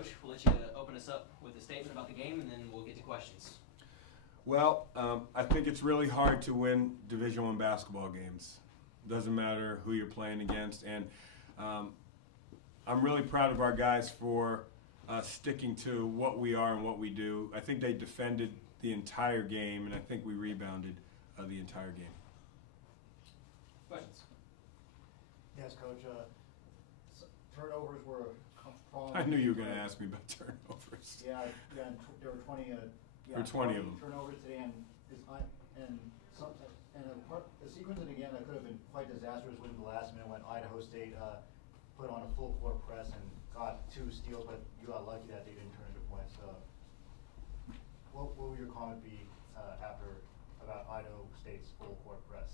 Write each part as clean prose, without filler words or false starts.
Coach, we'll let you open us up with a statement about the game, and then we'll get to questions. Well, I think it's really hard to win Division I basketball games. Doesn't matter who you're playing against, and I'm really proud of our guys for sticking to what we are and what we do. I think they defended the entire game, and I think we rebounded the entire game. Questions? Yes, Coach. Turnovers were a problem. I knew you were going to ask me about turnovers. Yeah, and there were 20. There were 20 of them. Turnovers today, and the sequence in the game that could have been quite disastrous was the last minute when Idaho State put on a full court press and got 2 steals, but you got lucky that they didn't turn into points. What will your comment be about Idaho State's full court press?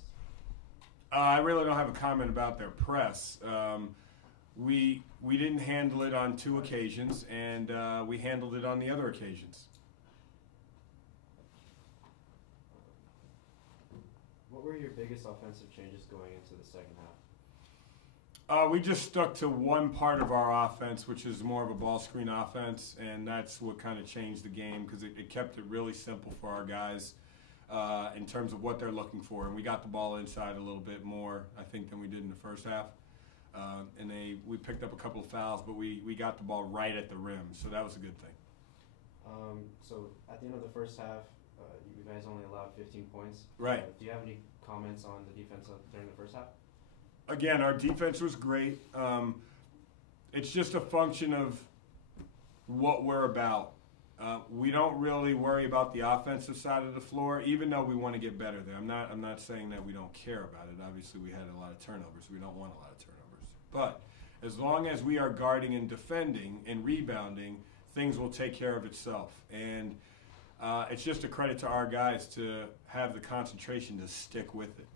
I really don't have a comment about their press. We didn't handle it on 2 occasions, and we handled it on the other occasions. What were your biggest offensive changes going into the second half? We just stuck to one part of our offense, which is more of a ball screen offense, and that's what kind of changed the game because it kept it really simple for our guys in terms of what they're looking for. And we got the ball inside a little bit more, I think, than we did in the first half. And we picked up a couple of fouls, but we got the ball right at the rim, so that was a good thing. So at the end of the first half, you guys only allowed 15 points. Right. Do you have any comments on the defense during the first half? Again, our defense was great. It's just a function of what we're about. We don't really worry about the offensive side of the floor, even though we want to get better there. I'm not saying that we don't care about it. Obviously, we had a lot of turnovers. We don't want a lot of turnovers. But as long as we are guarding and defending and rebounding, things will take care of itself. And it's just a credit to our guys to have the concentration to stick with it,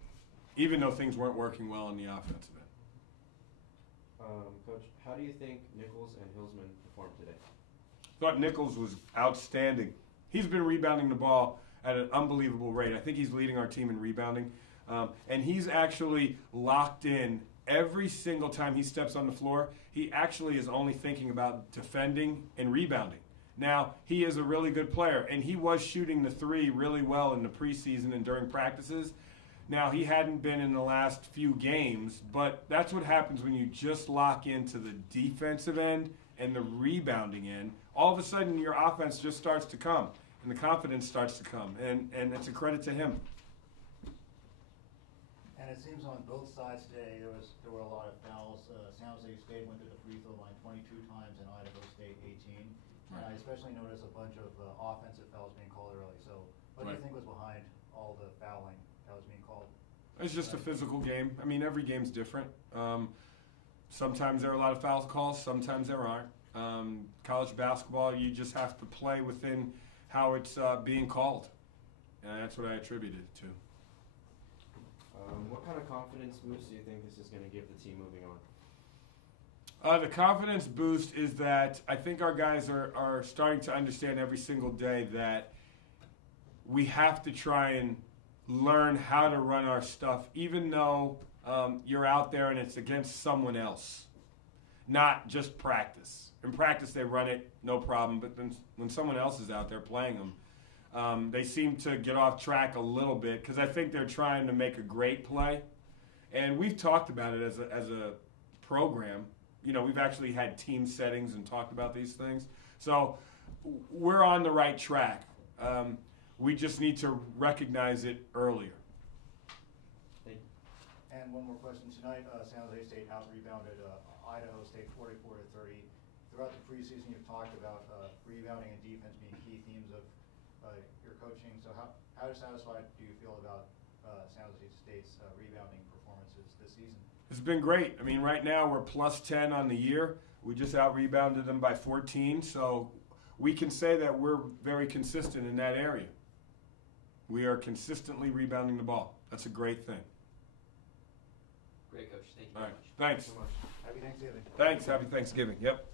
even though things weren't working well on the offensive end. Coach, how do you think Nichols and Hillsman performed today? I thought Nichols was outstanding. He's been rebounding the ball at an unbelievable rate. I think he's leading our team in rebounding. And he's actually locked in every single time he steps on the floor. He actually is only thinking about defending and rebounding. Now, he is a really good player, and he was shooting the 3 really well in the preseason and during practices. Now, he hadn't been in the last few games, but that's what happens when you just lock into the defensive end and the rebounding end. All of a sudden, your offense just starts to come, and the confidence starts to come, and it's a credit to him. And it seems on both sides today there were a lot of fouls. San Jose State went to the free throw line 22 times, and Idaho State 18. And I especially noticed a bunch of offensive fouls being called early. So what do you think was behind all the fouling that was being called? It's just a physical game. I mean, every game's different. Sometimes there are a lot of foul calls, sometimes there aren't. College basketball, you just have to play within how it's being called. And that's what I attribute it to. What kind of confidence boost do you think this is going to give the team moving on? The confidence boost is that I think our guys are starting to understand every single day that we have to try and learn how to run our stuff, even though you're out there and it's against someone else, not just practice. In practice, they run it, no problem, but then when someone else is out there playing them, they seem to get off track a little bit because I think they're trying to make a great play. And we've talked about it as a program. You know, we've actually had team settings and talked about these things. So we're on the right track. We just need to recognize it earlier. Thank you. And one more question. Tonight, San Jose State out-rebounded Idaho State 44-30. Throughout the preseason, you've talked about rebounding and defense being key themes of your coaching. So how satisfied do you feel about San Jose State's rebounding performances this season? It's been great. I mean, right now we're +10 on the year. We just out-rebounded them by 14, so we can say that we're very consistent in that area. We are consistently rebounding the ball. That's a great thing. Great, Coach. Thank you All very right. much. Thanks. So much. Happy Thanksgiving. Thanks. Happy Thanksgiving. Yep.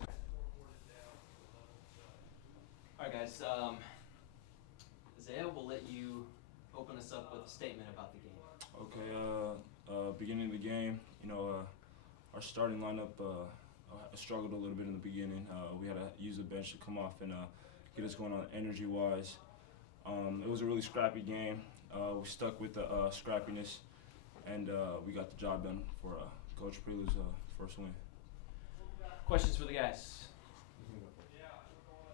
All right, guys. Isaiah, we'll let you open us up with a statement about the game. Okay, beginning of the game, you know, our starting lineup struggled a little bit in the beginning. We had to use the bench to come off and get us going on energy-wise. It was a really scrappy game. We stuck with the scrappiness, and we got the job done for Coach Prelude's first win. Questions for the guys?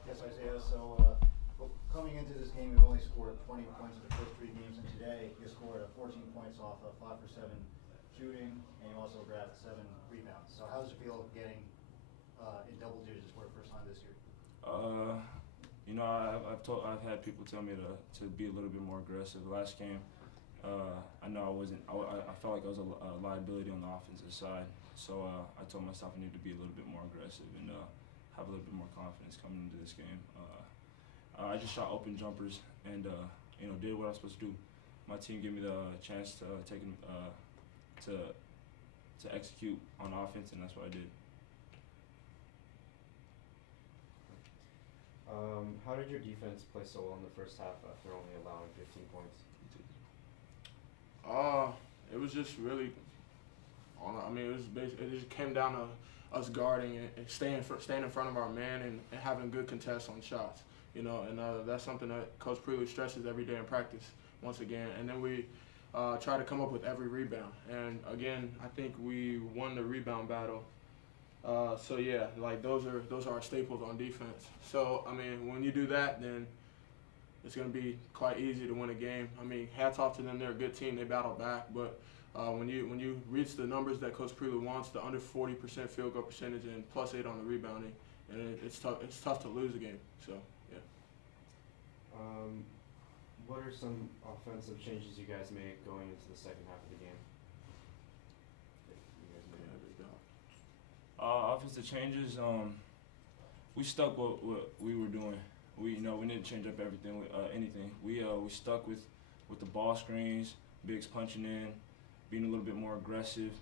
Yes, Isaiah. So coming into this game, you've only scored 20 points in the first 3 games, and today you scored 14 points off of 5 for 7 shooting, and you also grabbed 7 rebounds. So how does it feel getting in double digits for the first time this year? You know, I've had people tell me to be a little bit more aggressive. Last game, I know I wasn't. I felt like I was a liability on the offensive side, so I told myself I need to be a little bit more aggressive and have a little bit more confidence coming into this game. I just shot open jumpers and you know, did what I was supposed to do. My team gave me the chance to to execute on offense, and that's what I did. How did your defense play so well in the first half after only allowing 15 points? It was just really, I mean, it just came down to us guarding and staying in front of our man and having good contests on shots. You know, and that's something that Coach Prelude stresses every day in practice. Once again, and then we try to come up with every rebound. And again, I think we won the rebound battle. So yeah, like those are our staples on defense. So I mean, when you do that, then it's going to be quite easy to win a game. I mean, hats off to them; they're a good team. They battle back, but when you reach the numbers that Coach Prelude wants, the under 40% field goal percentage and +8 on the rebounding, and it's tough to lose a game. So yeah. What are some offensive changes you guys made going into the second half of the game? Offensive changes. We stuck with what we were doing. We didn't change up anything. We stuck with the ball screens, bigs punching in, being a little bit more aggressive.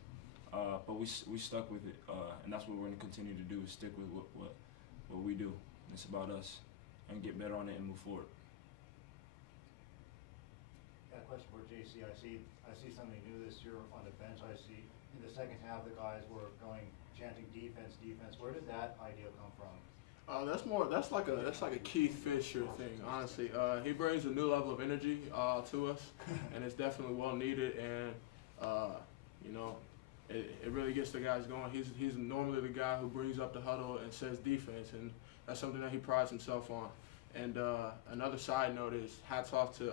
But we stuck with it, and that's what we're going to continue to do: is stick with what we do. It's about us, and get better on it and move forward. Got a question for JC. I see something new this year on the bench. I see in the second half the guys were chanting defense, defense. Where did that idea come from? That's like a Keith Fisher thing, honestly. He brings a new level of energy to us, and it's definitely well needed. And you know, it really gets the guys going. He's normally the guy who brings up the huddle and says defense, and that's something that he prides himself on. And another side note is hats off to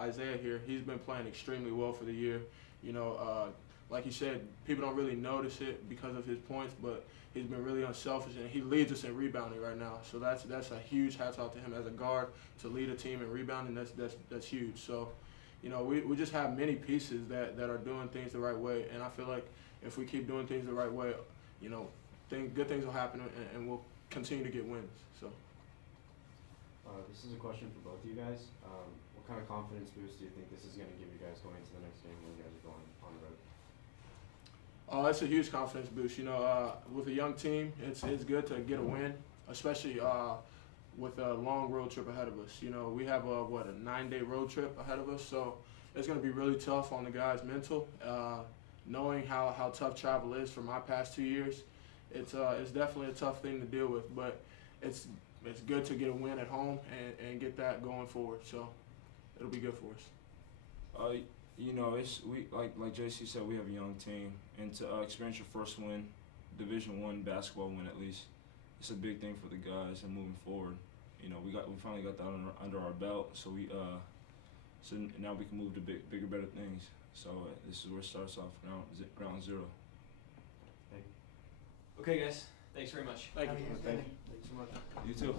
Isaiah here. He's been playing extremely well for the year. You know, like you said, people don't really notice it because of his points, but he's been really unselfish, and he leads us in rebounding right now. So that's a huge hats off to him as a guard to lead a team in rebounding. That's huge. So, you know, we just have many pieces that are doing things the right way, and I feel like if we keep doing things the right way, you know, good things will happen, and we'll continue to get wins. So. This is a question for both of you guys. What kind of confidence boost do you think this is going to give you guys going into the next game when you guys are going on the road? It's a huge confidence boost. You know, with a young team, it's good to get a win, especially with a long road trip ahead of us. You know, we have a 9-day road trip ahead of us, so it's going to be really tough on the guys' mental. Knowing how tough travel is for my past 2 years, it's definitely a tough thing to deal with, but it's good to get a win at home and get that going forward. So it'll be good for us. You know, like JC said, we have a young team, and to experience your first win, Division I basketball win at least, it's a big thing for the guys and moving forward. You know, we finally got that under our belt, so so now we can move to bigger, better things. So this is where it starts off, ground zero. Thank you. Okay, guys. Thanks very much. Thank you. Thank you. Thanks so much. You too.